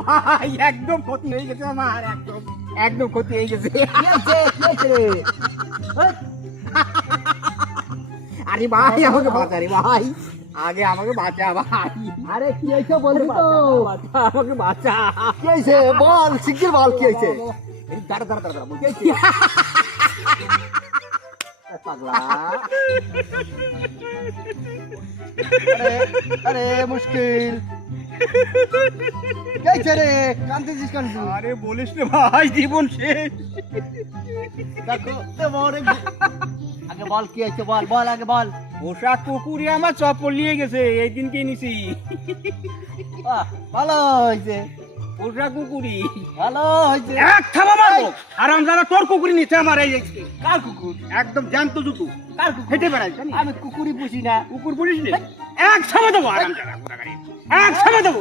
ভাই একদম ক্ষতি হয়ে গেছে আমার, একদম একদম ক্ষতি হয়ে গেছে। আরে ভাই আমাকে বাঁচা রে ভাই, আগে আমাকে বাঁচা ভাই। আরে কি হয়েছে বলবি তো? আমাকে বাঁচা। কি হয়েছে বল, শিগগির বল কি হয়েছে? দাঁড়া দাঁড়া দাঁড়া কি হয়েছে? পাগলা। আরে আরে মুশকিল কি হয়েছে রে? কাঁদতেছিস কেন তুই? আরে বলিস না ভাই, জীবন শেষ। দেখো তো মরে আগে বল কি হয়েছে, বল বল আগে বল। পোশাক কুকুরে আমার চপ্পল নিয়ে গেছে, এই দিনকে নিছি। বাহ, ভালো হয়েছে, পোশাক কুকুরি ভালো হয়েছে। এক থামা মারবো আরাম জানা, তোর কুকুরি নিচ্ছে আমার এই কার কুকুর? একদম জ্যান্ত জুতু কার কুকুর? হেঁটে বেড়াই জানি। আমি কুকুরই পুষি না। কুকুর পুলিশ নেই, এক থামা দেবো আরাম জানা, এক থামা দেবো।